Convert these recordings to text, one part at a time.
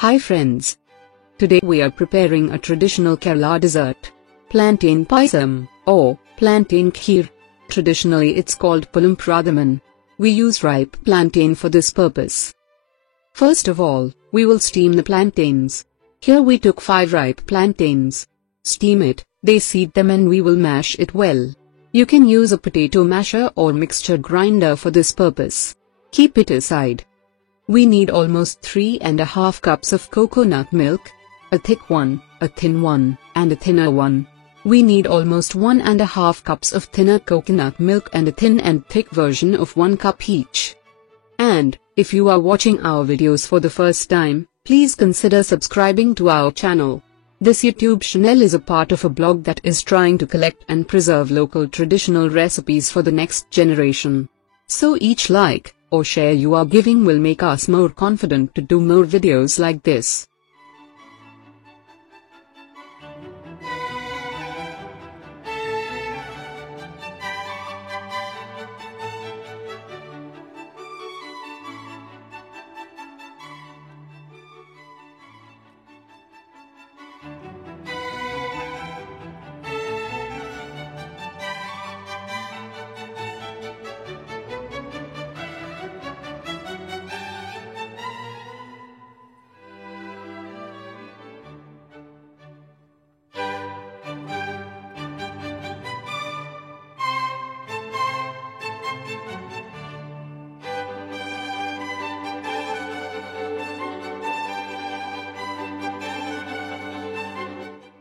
Hi friends. Today we are preparing a traditional Kerala dessert, plantain paisam, or plantain kheer. Traditionally it's called Pulam Pradhaman. We use ripe plantain for this purpose. First of all, we will steam the plantains. Here we took 5 ripe plantains. Steam it, they seed them and we will mash it well. You can use a potato masher or mixture grinder for this purpose. Keep it aside. We need almost 3½ cups of coconut milk, a thick one, a thin one, and a thinner one. We need almost 1½ cups of thinner coconut milk and a thin and thick version of 1 cup each. And, if you are watching our videos for the first time, please consider subscribing to our channel. This YouTube channel is a part of a blog that is trying to collect and preserve local traditional recipes for the next generation. So each like or share you are giving will make us more confident to do more videos like this.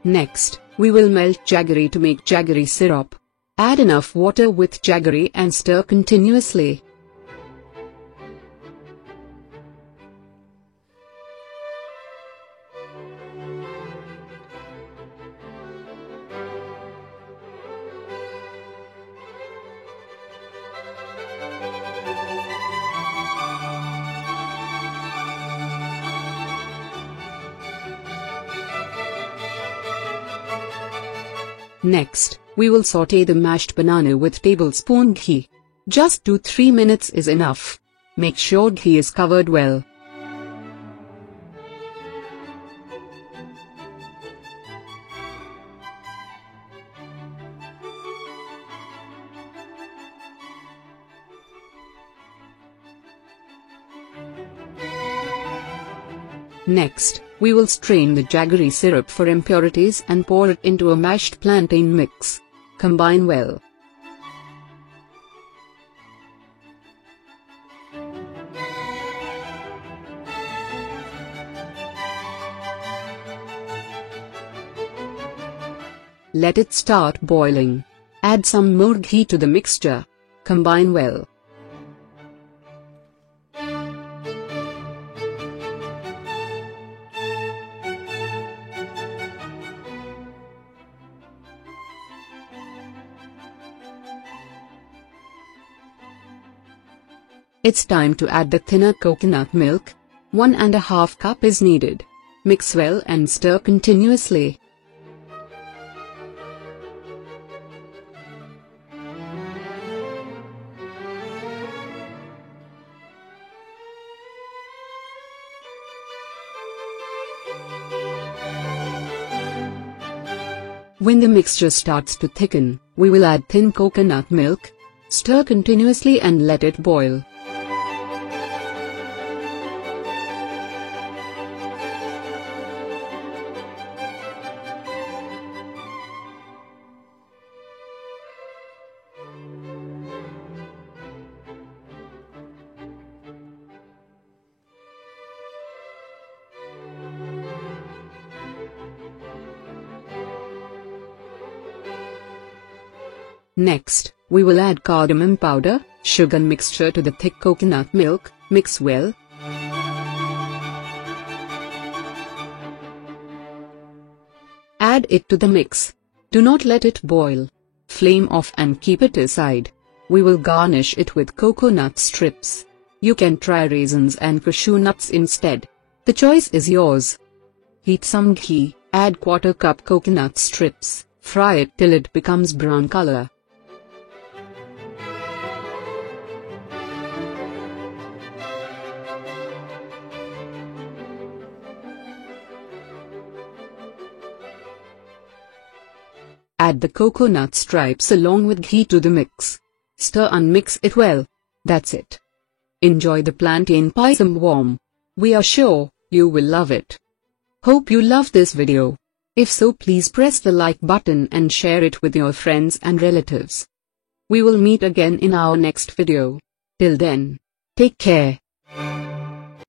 Next, we will melt jaggery to make jaggery syrup. Add enough water with jaggery and stir continuously. Next, we will saute the mashed banana with tablespoon ghee. Just 2-3 minutes is enough. Make sure ghee is covered well. Next, we will strain the jaggery syrup for impurities and pour it into a mashed plantain mix. Combine well. Let it start boiling. Add some more ghee to the mixture. Combine well. It's time to add the thinner coconut milk. 1½ cup is needed. Mix well and stir continuously. When the mixture starts to thicken, we will add thin coconut milk. Stir continuously and let it boil. Next, we will add cardamom powder, sugar mixture to the thick coconut milk. Mix well. Add it to the mix. Do not let it boil. Flame off and keep it aside. We will garnish it with coconut strips. You can try raisins and cashew nuts instead. The choice is yours. Heat some ghee, add 1/4 cup coconut strips, fry it till it becomes brown color. Add the coconut stripes along with ghee to the mix. Stir and mix it well. That's it. Enjoy the plantain payasam warm. We are sure you will love it. Hope you loved this video. If so, please press the like button and share it with your friends and relatives. We will meet again in our next video. Till then, take care.